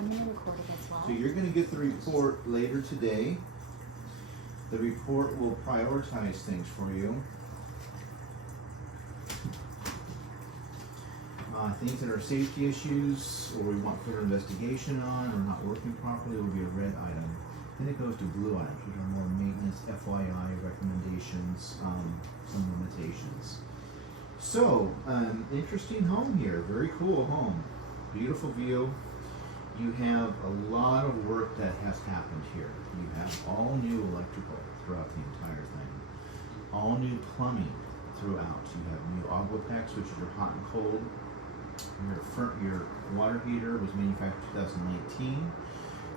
I'm going to record it as well. So you're going to get the report later today. The report will prioritize things for you. Things that are safety issues or we want further investigation on or not working properly will be a red item. Then it goes to blue items, which are more maintenance, FYI, recommendations, some limitations. So, interesting home here. Very cool home. Beautiful view. You have a lot of work that has happened here. You have all new electrical throughout the entire thing. All new plumbing throughout. You have new Aquapex, which is your hot and cold. Your water heater was manufactured 2019.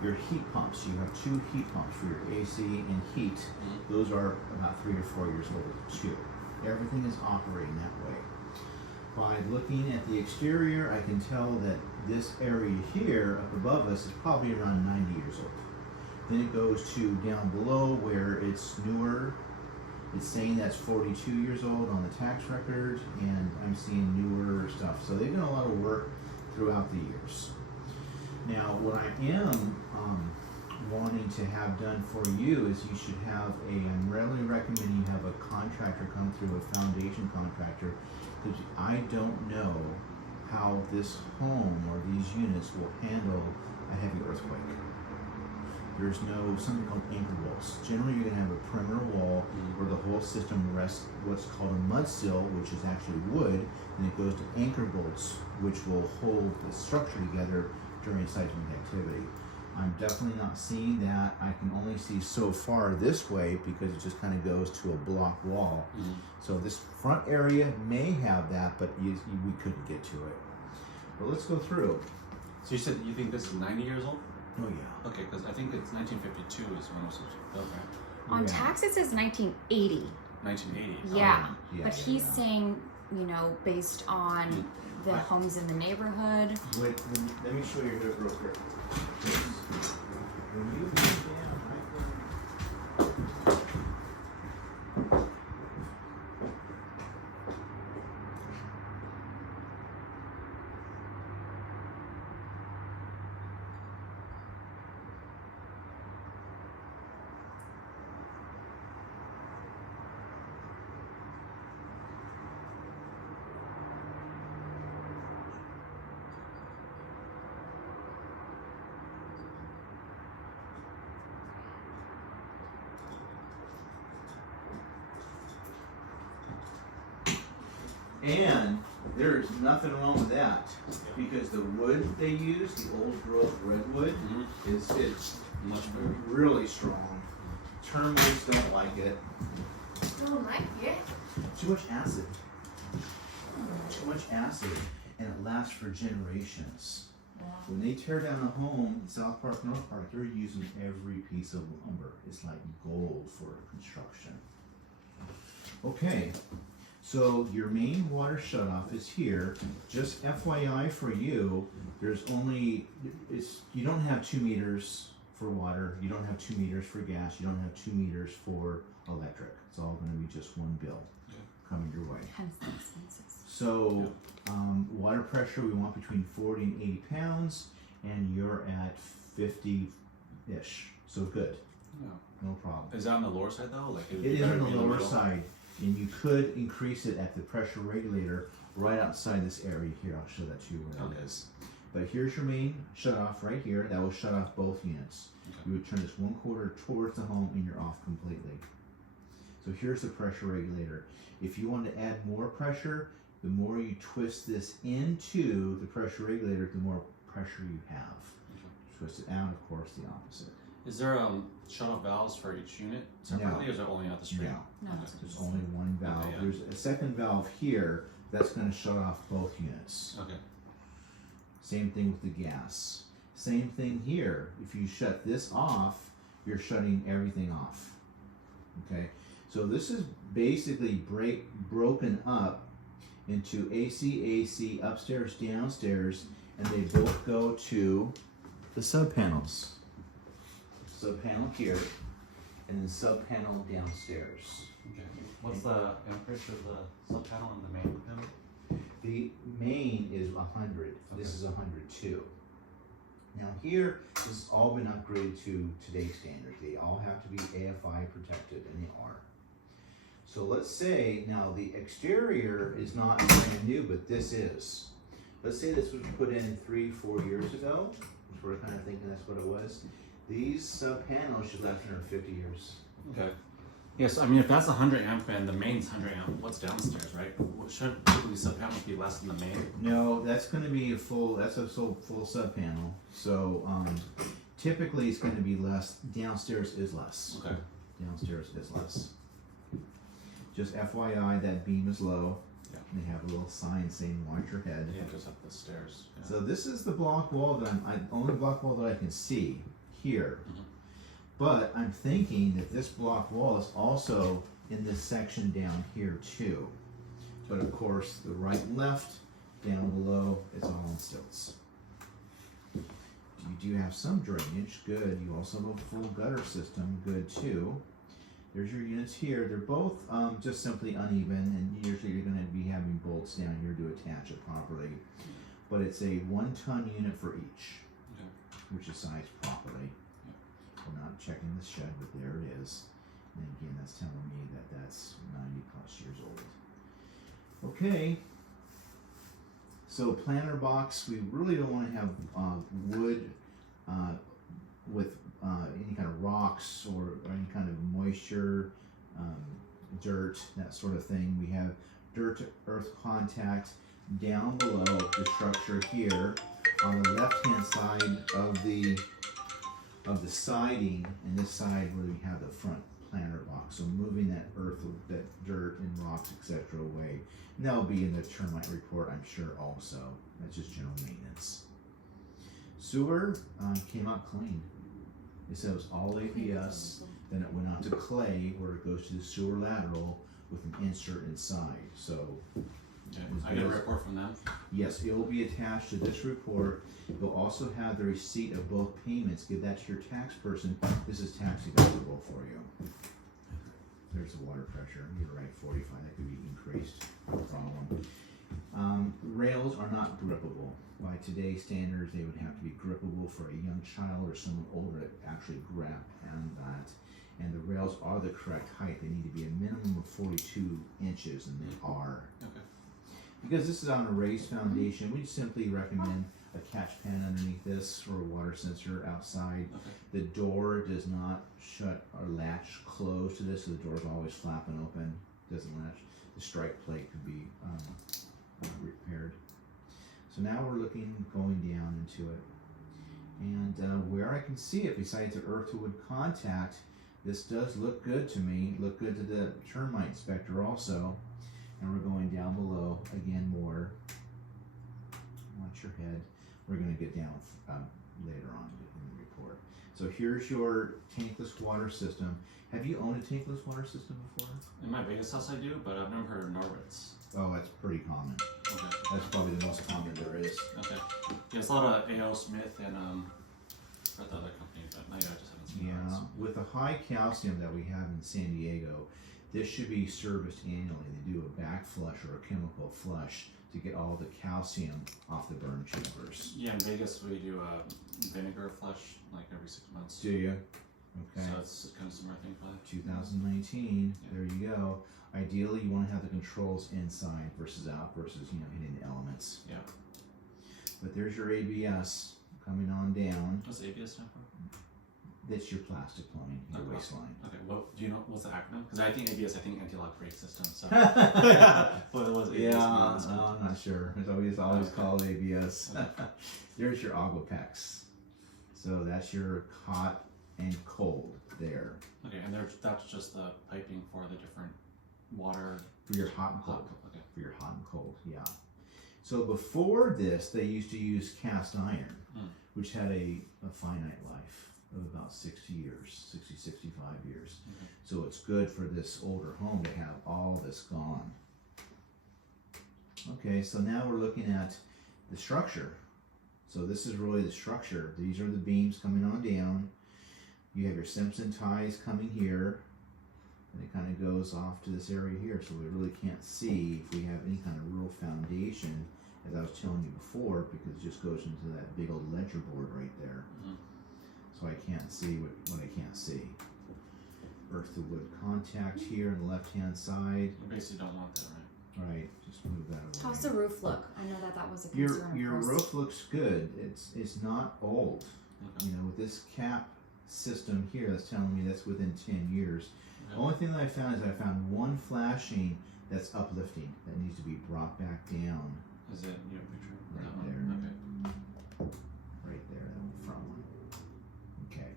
Your heat pumps, you have 2 heat pumps for your AC and heat. Those are about 3 or 4 years old too. Everything is operating that way. By looking at the exterior, I can tell that this area here up above us is probably around 90 years old. Then it goes to down below where it's newer. It's saying that's 42 years old on the tax record, and I'm seeing newer stuff. So they've done a lot of work throughout the years. Now, what I am wanting to have done for you is you should have I'm really recommending you have a contractor come through, a foundation contractor, because I don't know how this home or these units will handle a heavy earthquake. There's something called anchor walls. Generally, you're going to have a perimeter wall where the whole system rests what's called a mud sill, which is actually wood, and it goes to anchor bolts, which will hold the structure together during seismic activity. I'm definitely not seeing that. I can only see so far this way because it just kind of goes to a block wall. So this front area may have that, but we couldn't get to it. But let's go through. So you said you think this is 90 years old? Oh yeah. Okay, because I think it's 1952 is when it was built, right? On tax it says 1980. 1980. Yeah, yeah, but yeah, he's yeah. saying, based on the homes in the neighborhood. Wait, let me show you here real quick. When you come down right there, and there's nothing wrong with that because the wood they use, the old growth redwood, is Much better. really strong. Termites don't like it. Don't like it. Too much acid. Too much acid, and it lasts for generations. When they tear down a home in South Park, North Park, they're using every piece of lumber. It's like gold for construction. Okay. So your main water shutoff is here. Just FYI for you, you don't have 2 meters for water, you don't have 2 meters for gas, you don't have 2 meters for electric. It's all going to be just one bill coming your way. So water pressure, we want between 40 and 80 pounds, and you're at 50-ish. So good, no problem. Is that on the lower side though? Like It is on the lower side. And you could increase it at the pressure regulator right outside this area here. I'll show that to you where it is. But here's your main shutoff right here. That will shut off both units. You would turn this 1/4 towards the home and you're off completely. So here's the pressure regulator. If you want to add more pressure, the more you twist this into the pressure regulator, the more pressure you have. Twist it out, of course, the opposite. Is there shut-off valves for each unit separately, or is it only at the stream? No. There's only one valve. Okay, yeah. There's a second valve here that's going to shut off both units. Okay. Same thing with the gas. Same thing here. If you shut this off, you're shutting everything off. Okay, so this is basically broken up into AC, upstairs, downstairs, and they both go to the sub panels. Sub panel here, and then sub panel downstairs. Okay. What's the amperage of the sub panel and the main panel? The main is 100. This is 102. Now here, this has all been upgraded to today's standards. They all have to be AFI protected, and they are. So let's say, now the exterior is not brand new, but this is. Let's say this was put in 3-4 years ago, which we're kind of thinking that's what it was. These panels should last another 50 years. Okay. Yes, I mean, if that's 100 amp and the main's 100 amp, what's downstairs, right? Shouldn't typically sub panels be less than the main? No, that's going to be that's a full sub panel. So typically it's going to be less. Downstairs is less. Okay. Downstairs is less. Just FYI, that beam is low. Yeah. They have a little sign saying "Watch your head." Yeah, just up the stairs. Yeah. So this is the block wall that only block wall that I can see here. Mhm. But I'm thinking that this block wall is also in this section down here too. But of course, the right and left, down below, it's all on stilts. You do have some drainage, good. You also have a full gutter system, good too. There's your units here. They're both just simply uneven, and usually you're going to be having bolts down here to attach it properly. But it's a 1-ton unit for each, Okay. which is sized properly. We're not checking the shed, but there it is. And again, that's telling me that that's 90+ years old. Okay. So planter box, we really don't want to have wood with any kind of rocks or any kind of moisture, dirt, that sort of thing. We have dirt to earth contact down below the structure here on the left-hand side of the siding, and this side where we have the front planter box. So moving that earth, that dirt and rocks, etc. away. And that will be in the termite report, I'm sure also. That's just general maintenance. Sewer came out clean. It said it was all ABS. Then it went out to clay where it goes to the sewer lateral with an insert inside. So Okay. I get a report from them. yes, it will be attached to this report. You'll also have the receipt of both payments. Give that to your tax person. This is tax deductible for you. There's the water pressure. You're right, 45. That could be increased. No problem. Rails are not grippable. By today's standards, they would have to be grippable for a young child or someone older to actually grab on that. And the rails are the correct height. They need to be a minimum of 42 inches, and they are. Okay. Because this is on a raised foundation, we simply recommend a catch pan underneath this for a water sensor outside. Okay. The door does not shut or latch closed to this, so the door is always flapping open, doesn't latch. The strike plate could be repaired. So now we're going down into it. And where I can see it, besides the earth to wood contact, this does look good to me, look good to the termite inspector also. And we're going down below, again more. Watch your head. We're going to get down later on in the report. So here's your tankless water system. Have you owned a tankless water system before? In my Vegas house I do, but I've never heard of Norwitz. Oh, that's pretty common. Okay. That's probably the most common there is. Okay. Yeah, it's a lot of A.O. Smith and for the other company, but no, yeah, I just haven't seen Yeah, Norwitz. with the high calcium that we have in San Diego, this should be serviced annually. They do a back flush or a chemical flush to get all the calcium off the burn chambers. Yeah, in Vegas we do a vinegar flush like every 6 months. Do you? Okay. So it's kind of similar thing for that. 2019, Yeah. there you go. Ideally, you want to have the controls inside versus out versus, hitting the elements. Yeah. But there's your ABS coming on down. What's ABS stand for? That's your plastic plumbing, your Okay. waistline. Okay, what do you know? What's the acronym? Because I think ABS, I think anti-lock brake system. So, what was ABS? Yeah, mean? So- I'm not sure. It's always Okay. called ABS. There's your Aquapex. So that's your hot and cold there. Okay, and that's just the piping for the different water. For your hot and cold. Okay. For your hot and cold, yeah. So before this, they used to use cast iron, which had a finite life of about 60 years, 60, 65 years. Okay. So it's good for this older home to have all this gone. Okay, so now we're looking at the structure. So this is really the structure. These are the beams coming on down. You have your Simpson ties coming here, and it kind of goes off to this area here, so we really can't see if we have any kind of real foundation, as I was telling you before, because it just goes into that big old ledge ledger board right there. Mhm. So I can't see what I can't see. Earth to wood contact here on the left hand side. You basically don't want that, right? Right, just move that away. How's the roof look? I know that was a concern. Your of course. roof looks good. It's not old. Okay. You know, with this cap system here, that's telling me that's within 10 years. Okay. The only thing that I found is I found one flashing that's uplifting that needs to be brought back down. Is it your picture? Right That one? there. Okay. Right there, that front one. Okay.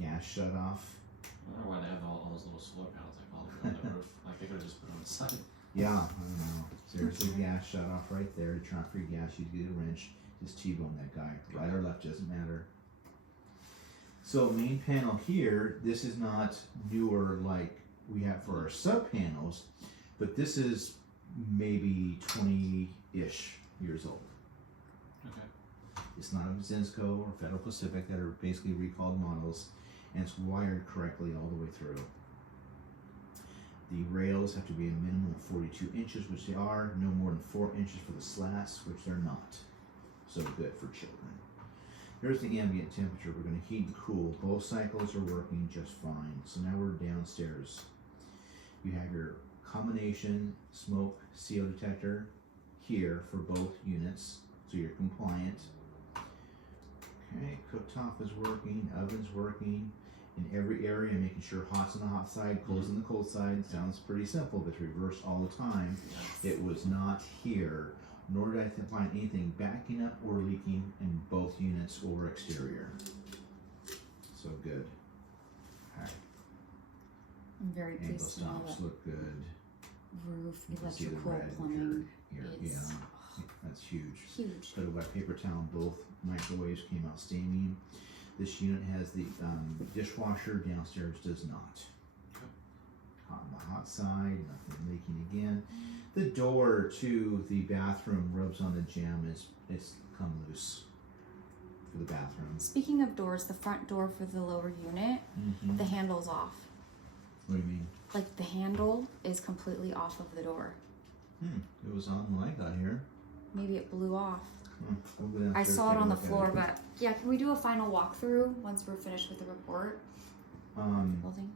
Gas shut off. I wonder why they have all those little solar panels like all over the roof. Like they could have just put on the side. Yeah, I don't know. Seriously, gas shut off right there. To transfer your gas, you get a wrench. Just T-bone that guy. Right or left, doesn't matter. So main panel here, this is not newer like we have for our sub panels, but this is maybe 20-ish years old. Okay. It's not a Zinsco or Federal Pacific that are basically recalled models, and it's wired correctly all the way through. The rails have to be a minimum of 42 inches, which they are, no more than 4 inches for the slats, which they're not. So good for children. Here's the ambient temperature. We're going to heat and cool. Both cycles are working just fine. So now we're downstairs. You have your combination smoke CO detector here for both units, so you're compliant. Okay, cooktop is working, oven's working. In every area, making sure hot's on the hot side, cold's on the cold side. Sounds pretty simple, but it's reversed all the time. It was not here, nor did I find anything backing up or leaking in both units or exterior. So good. Alright, I'm very angle pleased to know stops that look good. roof, You can see the electrical, red plumbing. here. It's Yeah, that's huge. huge. Put a wet paper towel. Both microwaves came out steaming. This unit has the dishwasher. Downstairs does not. Hot on the hot side. Nothing leaking again. The door to the bathroom rubs on the jamb. It's come loose for the bathroom. Speaking of doors, the front door for the lower unit, the handle's off. What do you mean? Like the handle is completely off of the door. It was on when I got here. Maybe it blew off. We'll go I downstairs, saw take it a on the look at floor, it. but yeah, can we do a final walkthrough once we're finished with the report? Building.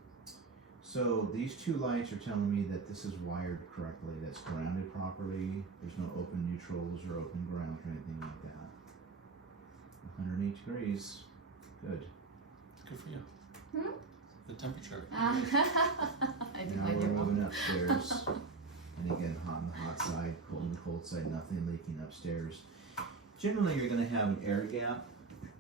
So these two lights are telling me that this is wired correctly, that's grounded properly, there's no open neutrals or open ground or anything like that. 108 degrees, good. Good for you. The temperature. I do Now like we're your mom. moving upstairs. And again, hot on the hot side, cold on the cold side, nothing leaking upstairs. Generally you're gonna have an air gap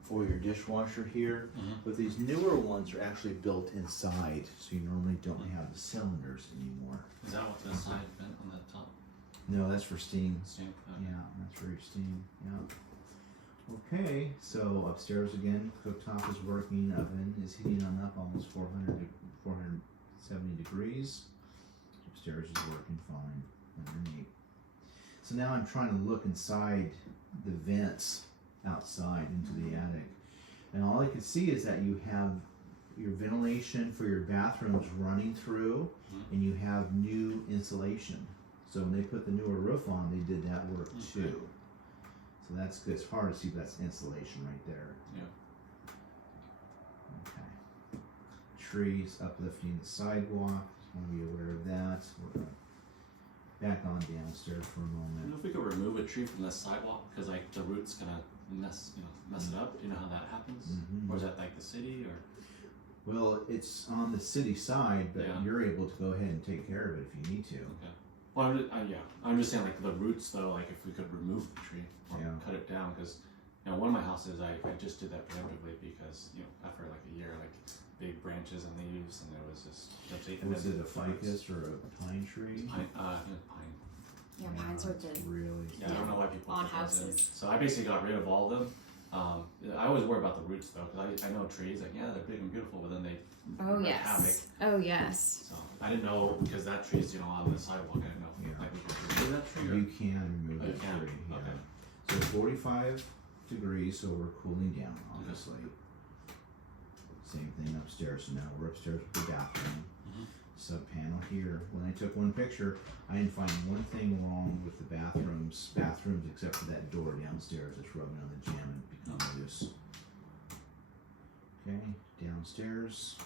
for your dishwasher here, but these newer ones are actually built inside, so you normally don't have the cylinders anymore. Is that what the side vent on the top? No, that's for steam. Same. Yeah, that's for your steam. Yeah. Okay, so upstairs again, cooktop is working, oven is heating on up almost 400 to 470 degrees. Upstairs is working fine underneath. So now I'm trying to look inside the vents outside into the attic, and all I can see is that you have your ventilation for your bathrooms running through, and you have new insulation. So when they put the newer roof on, they did that work too. So that's good. It's hard to see, but that's insulation right there. Yeah. Okay. Trees uplifting the sidewalk. Just want to be aware of that. We're gonna back on downstairs for a I don't know moment. if we could remove a tree from the sidewalk because like the root's gonna mess it up. Do you know how that happens? Or is that like the city or? Well, it's on the city side, but Yeah. you're able to go ahead and take care of it if you need to. Okay. Well, I'm just saying like the roots though. Like if we could remove the tree or Yeah. cut it down because one of my houses I just did that preemptively because after like a year like big branches and leaves and it was just. Was it a ficus or a pine tree? Pine. Pine. Yeah, pines are it's good. Really. Yeah, I don't know why people On put those in. houses. So I basically got rid of all of them. I always worry about the roots though, because I know trees like they're big and beautiful, but then they Oh wreak yes. Oh yes. havoc. So I didn't know because that tree's on the sidewalk. I didn't know if Yeah. like we could remove that tree or You can remove Oh, you that can? tree. Yeah. Okay. So 45 degrees, so we're cooling down, obviously. Same thing upstairs. So now we're upstairs with the bathroom. Sub panel here. When I took one picture, I didn't find one thing wrong with the bathrooms except for that door downstairs that's rubbing on the jamb and becoming loose. Okay, downstairs.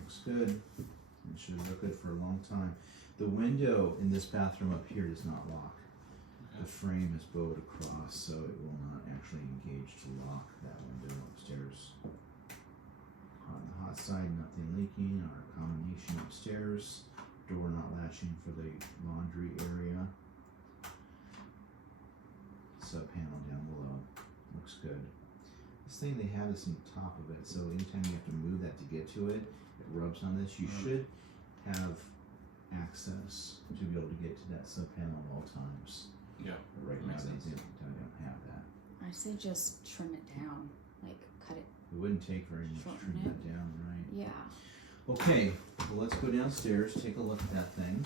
Looks good. It should look good for a long time. The window in this bathroom up here does not lock. The frame is bowed across, so it will not actually engage to lock that window upstairs. On the hot side, nothing leaking. Our combination upstairs. Door not latching for the laundry area. Sub panel down below. Looks good. This thing, they have this on top of it, so anytime you have to move that to get to it, it rubs on this. You should have access to be able to get to that sub panel at all times. Yeah. But right now Makes they sense. don't have that. I say just trim it down, like cut it. It wouldn't take very much to Shorten trim it. that down, right? Yeah. Okay, well let's go downstairs, take a look at that thing.